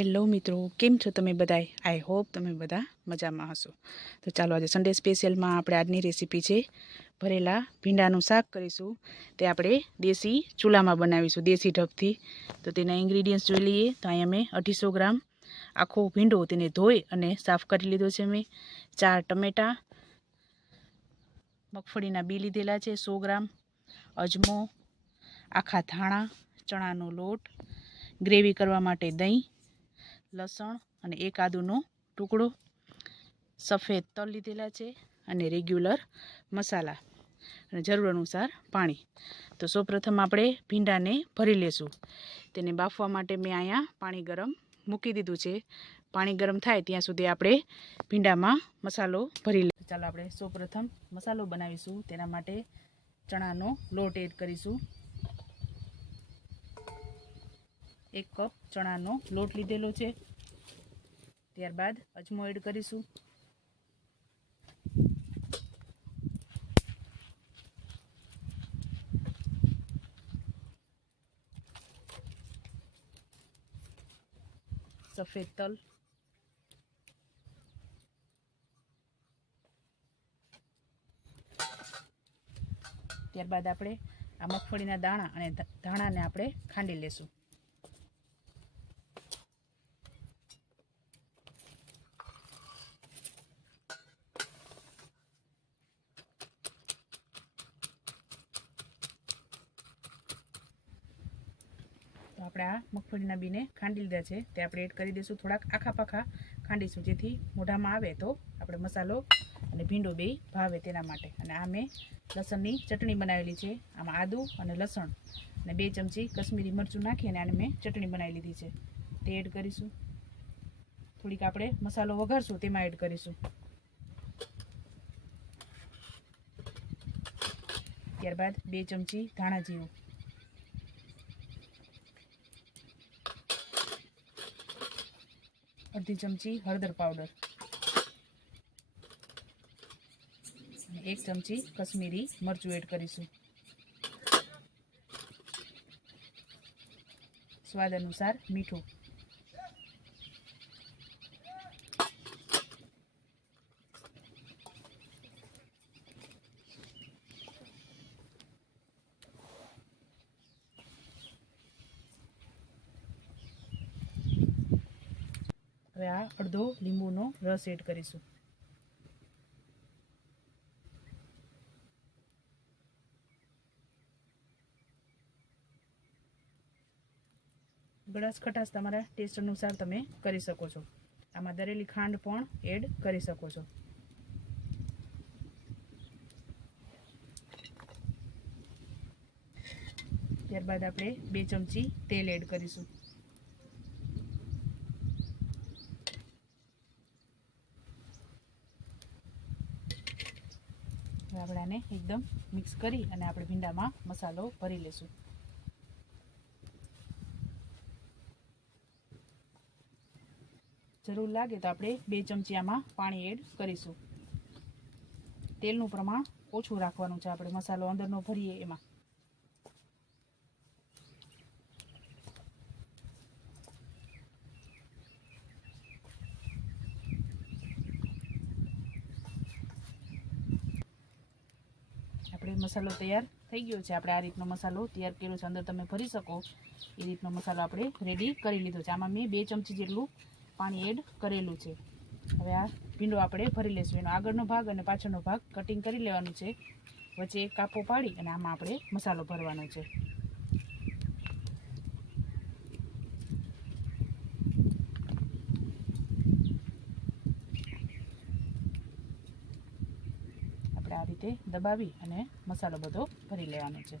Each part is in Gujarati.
હેલો મિત્રો, કેમ છો તમે બધાય? આઈ હોપ તમે બધા મજામાં હશો. તો ચાલો આજે સન્ડે સ્પેશિયલમાં આપણે આજની રેસીપી છે ભરેલા ભીંડાનું શાક કરીશું. તે આપણે દેશી ચૂલામાં બનાવીશું, દેશી ઢબથી. તો તેના ઇન્ગ્રીડિયન્ટ્સ જોઈ લઈએ. તો અહીંયા મેં 250 ગ્રામ આખો ભીંડો તેને ધોઈ અને સાફ કરી લીધો છે. મેં 4 ટમેટાં, મગફળીના બી લીધેલા છે 100 ગ્રામ, અજમો, આખા ધાણા, ચણાનો લોટ, ગ્રેવી કરવા માટે દહીં, લસણ અને 1 આદુનો ટુકડો, સફેદ તલ લીધેલા છે અને રેગ્યુલર મસાલા અને જરૂર અનુસાર પાણી. તો સૌપ્રથમ આપણે ભીંડાને ભરી લેશું. તેને બાફવા માટે મેં અહીંયા પાણી ગરમ મૂકી દીધું છે. પાણી ગરમ થાય ત્યાં સુધી આપણે ભીંડામાં મસાલો ભરી લઈશું. ચાલો આપણે સૌપ્રથમ મસાલો બનાવીશું. તેના માટે ચણાનો લોટ એડ કરીશું. 1 કપ ચણાનો લોટ લીધેલો છે. ત્યારબાદ અજમો એડ કરીશું. સફેદ તલ, ત્યારબાદ આપણે આ મગફળીના દાણા અને ધાણાને આપણે ખાંડી લેશું. તો આપણે આ મગફળીના બીને ખાંડી લીધા છે. તે આપણે એડ કરી દઈશું. થોડાક આખા પાખા ખાંડીશું, જેથી મોઢામાં આવે તો આપણે મસાલો અને ભીંડો બે ભાવે તેના માટે. અને આ મેં લસણની ચટણી બનાવેલી છે. આમાં આદુ અને લસણ અને 2 ચમચી કશ્મીરી મરચું નાખી અને આને મેં ચટણી બનાવી લીધી છે. તે એડ કરીશું. થોડીક આપણે મસાલો વઘારશું તેમાં એડ કરીશું. ત્યારબાદ 2 ચમચી ધાણા જીરું, 1/2 ચમચી હળદર પાવડર અને 1 ચમચી કશ્મીરી મરચું એડ કરીશું. સ્વાદ અનુસાર મીઠું. હવે આ અડધો લીંબુનો રસ એડ કરીશું. ગળાશ ખટાશ તમારા ટેસ્ટ અનુસાર તમે કરી શકો છો. આમાં દરેલી ખાંડ પણ એડ કરી શકો છો. ત્યારબાદ આપણે 2 ચમચી તેલ એડ કરીશું. આપણે આને એકદમ મિક્સ કરી અને આપણે ભીંડામાં મસાલો ભરી લેશું. જરૂર લાગે તો આપણે 2 ચમચી આમાં પાણી એડ કરીશું. તેલનું પ્રમાણ ઓછું રાખવાનું છે. આપણે મસાલો અંદરનો ભરીએ એમાં. આપણે મસાલો તૈયાર થઈ ગયો છે. આપણે આ રીતનો મસાલો તૈયાર કર્યો છે. અંદર તમે ભરી શકો એ રીતનો મસાલો આપણે રેડી કરી લીધો છે. આમાં મેં 2 ચમચી જેટલું પાણી એડ કરેલું છે. હવે આ ભીંડો આપણે ભરી લઈશું. એનો આગળનો ભાગ અને પાછળનો ભાગ કટિંગ કરી લેવાનું છે. વચ્ચે એક કાપો પાડી અને આમાં આપણે મસાલો ભરવાનો છે. આપણે આ રીતે દબાવી અને મસાલો બધો ભરી લેવાનો છે.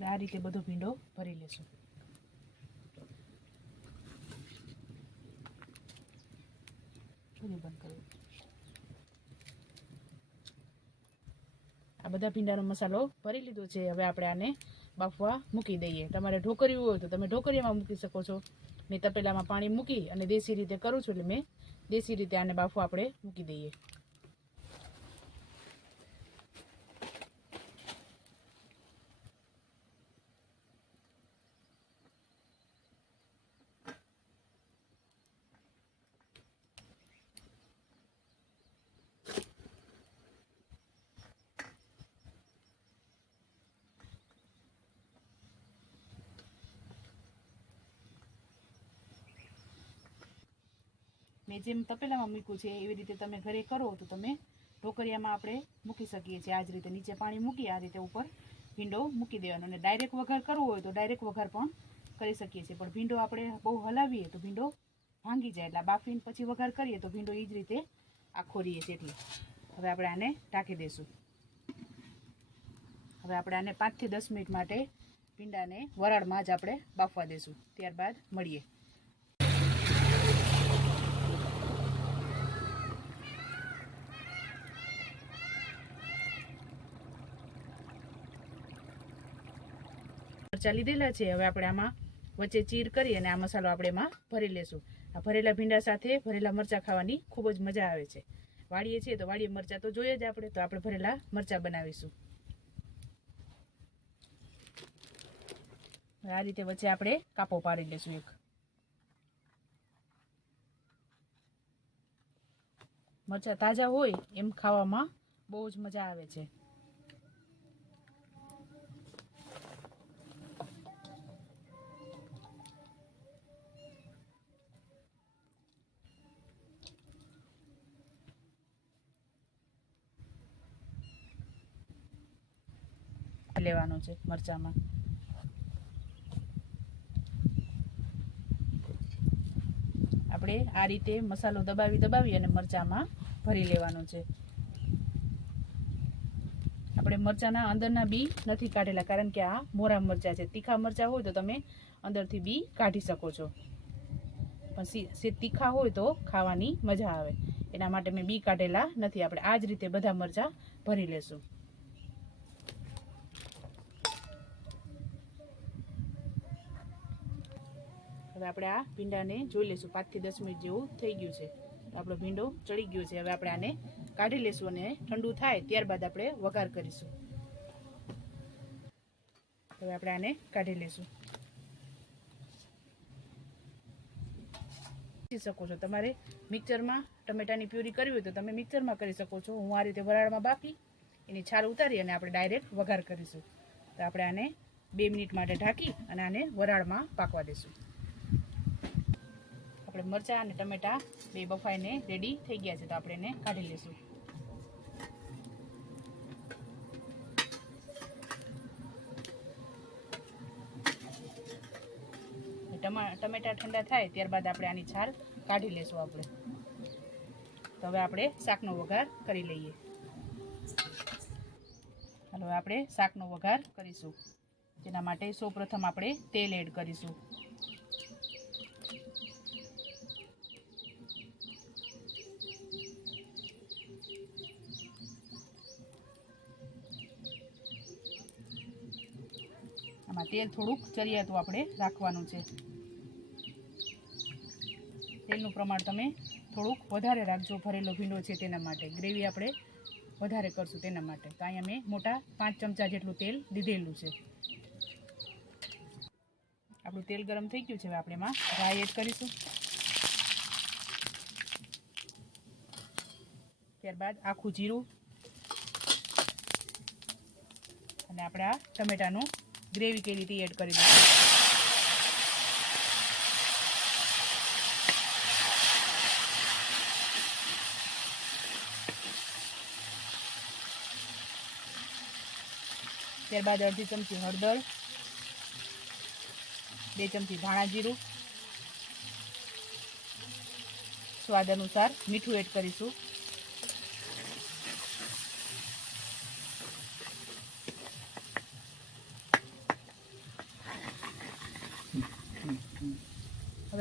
એટલે આ રીતે બધો ભીંડો ભરી લેશું. બંધ કરો. આ બધા ભીંડાનો મસાલો ભરી લીધો છે. હવે આપણે આને બાફવા મૂકી દઈએ. તમારે ઢોકળિયું હોય તો તમે ઢોકળિયામાં મૂકી શકો છો. મેં તપેલામાં પાણી મૂકી અને દેશી રીતે કરું છું, એટલે મેં દેશી રીતે આને બાફવા આપણે મૂકી દઈએ. મેં જેમ તપેલામાં મૂક્યું છે એવી રીતે તમે ઘરે કરો તો તમે ઢોકળિયામાં આપણે મૂકી શકીએ છીએ. આ જ રીતે નીચે પાણી મૂકી આ રીતે ઉપર ભીંડો મૂકી દેવાનો. અને ડાયરેક્ટ વઘાર કરવો હોય તો ડાયરેક્ટ વઘાર પણ કરી શકીએ છીએ. પણ ભીંડો આપણે બહુ હલાવીએ તો ભીંડો ભાંગી જાય. એટલે બાફીને પછી વઘાર કરીએ તો ભીંડો એ જ રીતે આખો રહીએ છે. એટલે હવે આપણે આને ઢાંકી દઈશું. હવે આપણે આને 5 થી 10 મિનિટ માટે ભીંડાને વરાળમાં જ આપણે બાફવા દઈશું. ત્યારબાદ મળીએ. મરચાં લીધેલા છે. હવે આપણે આમાં વચ્ચે ચીર કરી અને આ મસાલો આપણે એમાં ભરી લેશું. આ ભરેલા ભીંડા સાથે ભરેલા મરચાં ખાવાની ખૂબ જ મજા આવે છે. વાડીએ છીએ તો વાડીએ મરચાં તો જોઈએ જ આપણે, તો આપણે ભરેલા મરચાં બનાવીશું. આ રીતે વચ્ચે આપણે કાપો પાડી લેશું એક. મરચાં તાજા હોય એમ ખાવામાં બહુ જ મજા આવે છે. લેવાનું છે મરચામાં. આપણે આ રીતે મસાલો દબાવી અને મરચામાં ભરી લેવાનું છે. આપણે મરચાના અંદરના બી નથી કાઢેલા, કારણ કે આ મોરા મરચા છે. તીખા મરચા હોય તો તમે અંદરથી બી કાઢી શકો છો, પણ તીખા હોય તો ખાવાની મજા આવે. એના માટે મેં બી કાઢેલા નથી. આપણે આ જ રીતે બધા મરચા ભરી લેશું. હવે આપણે આ ભીંડાને જોઈ લઈશું. 5 થી 10 મિનિટ જેવું થઈ ગયું છે. તો આપણો ભીંડો ચડી ગયો છે. હવે આપણે આને કાઢી લેશું અને ઠંડુ થાય ત્યારબાદ આપણે વઘાર કરીશું. હવે આપણે આને કાઢી લેશું. શકો છો તમારે મિક્સરમાં ટમેટાની પ્યુરી કરવી હોય તો તમે મિક્સરમાં કરી શકો છો. હું આ રીતે વરાળમાં બાફી એની છાલ ઉતારી અને આપણે ડાયરેક્ટ વઘાર કરીશું. તો આપણે આને 2 મિનિટ માટે ઢાંકી અને આને વરાળમાં પાકવા દઈશું. આપણે મરચાં અને ટમેટા બે બફાઈને રેડી થઈ ગયા છે. તો આપણે એને કાઢી લઈશું. ટમેટા ઠંડા થાય ત્યારબાદ આપણે આની છાલ કાઢી લઈશું આપણે. તો હવે આપણે શાકનો વઘાર કરી લઈએ. હવે આપણે શાકનો વઘાર કરીશું. તેના માટે સૌપ્રથમ આપણે તેલ એડ કરીશું. આમાં તેલ થોડુંક ચરિયાતું આપણે રાખવાનું છે. તેલનું પ્રમાણ તમે થોડુંક વધારે રાખજો. ભરેલો ભીંડો છે તેના માટે, ગ્રેવી આપણે વધારે કરશું તેના માટે. તો અહીંયા મેં મોટા 5 ચમચા જેટલું તેલ લીધેલું છે. આપણું તેલ ગરમ થઈ ગયું છે. હવે આપણે એમાં રાઈ એડ કરીશું. ત્યારબાદ આખું જીરું અને આપણે આ ટમેટાનું ગ્રેવી કેવી રીતે એડ કરી દઈશું. ત્યારબાદ અડધી ચમચી હળદર, 2 ચમચી ધાણા જીરું, સ્વાદ અનુસાર મીઠું એડ કરીશું.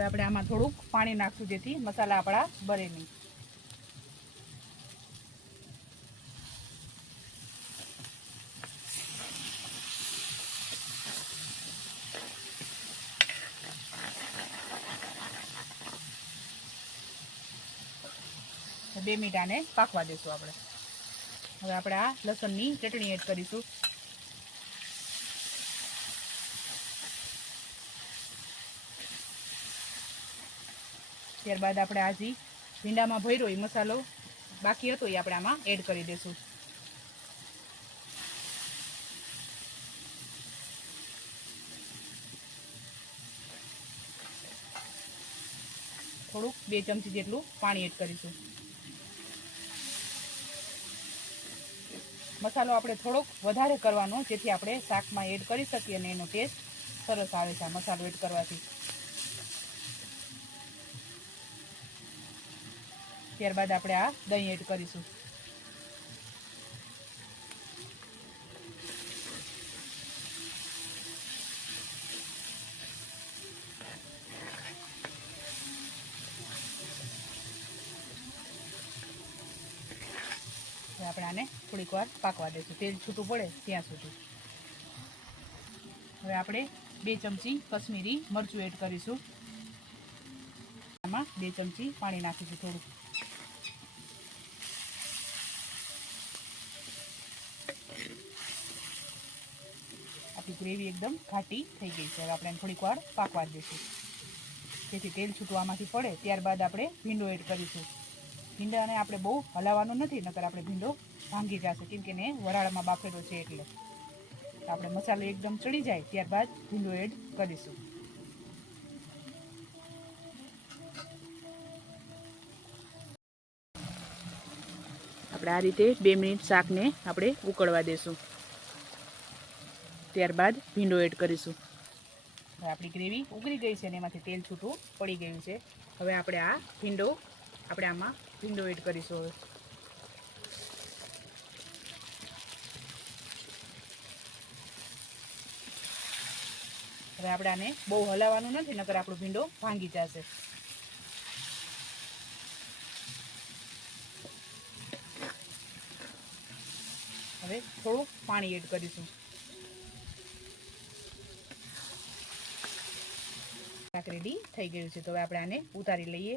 આપણે આમાં થોડુંક પાણી નાખશું જેથી મસાલા આપણા બળે નહીં. બે મિનિટ આને પાકવા દઈશું આપણે. હવે આપણે આ લસણની ચટણી એડ કરીશું. ત્યારબાદ આપણે આ જે ભીંડામાં ભર્યો એ મસાલો બાકી હતો એ આપણે આમાં એડ કરી દઈશું. થોડુંક 2 ચમચી જેટલું પાણી એડ કરીશું. મસાલો આપણે થોડોક વધારે કરવાનો જેથી આપણે શાકમાં એડ કરી શકીએ અને એનો ટેસ્ટ સરસ આવે છે આ મસાલો એડ કરવાથી. ત્યારબાદ આપણે આ દહીં એડ કરીશું. આપણે આને થોડીક વાર પાકવા દઈશું, તેલ છૂટું પડે ત્યાં સુધી. હવે આપણે 2 ચમચી કશ્મીરી મરચું એડ કરીશું. આમાં 2 ચમચી પાણી નાખીશું થોડુંક. આપણી ગ્રેવી એકદમ ઘાટી થઈ ગઈ છે. હવે આપણે થોડીક વાર પાકવા દઈશું જેથી તેલ છૂટું આમાંથી પડે. ત્યારબાદ આપણે ભીંડો એડ કરીશું. ભીંડાને આપણે બહુ હલાવવાનું નથી, નકર આપણે ભીંડો ભાંગી જશે કેમ કે એને વરાળમાં બાફેલો છે એટલે. આપણે મસાલો એકદમ ચડી જાય ત્યારબાદ ભીંડો એડ કરીશું. આપણે આ રીતે 2 મિનિટ શાકને આપણે ઉકળવા દેશું. ત્યારબાદ ભીંડો એડ કરીશું. હવે આપણી ગ્રેવી ઉકળી ગઈ છે અને એમાંથી તેલ છૂટું પડી ગયું છે. હવે આપણે આ ભીંડો આમાં ભીંડો એડ કરીશું. હવે આપણે આને બહુ હલાવવાનું નથી, નકર આપણો ભીંડો ભાંગી જશે. હવે થોડું પાણી એડ કરીશું. શાક રેડી થઈ ગયું છે. તો હવે આપણે આને ઉતારી લઈએ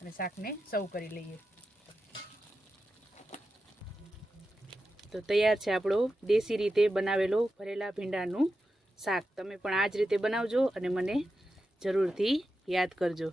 અને શાકને સર્વ કરી લઈએ. તો તૈયાર છે આપણો દેશી રીતે બનાવેલો ભરેલા ભીંડાનું શાક. તમે પણ આ જ રીતે બનાવજો અને મને જરૂરથી યાદ કરજો.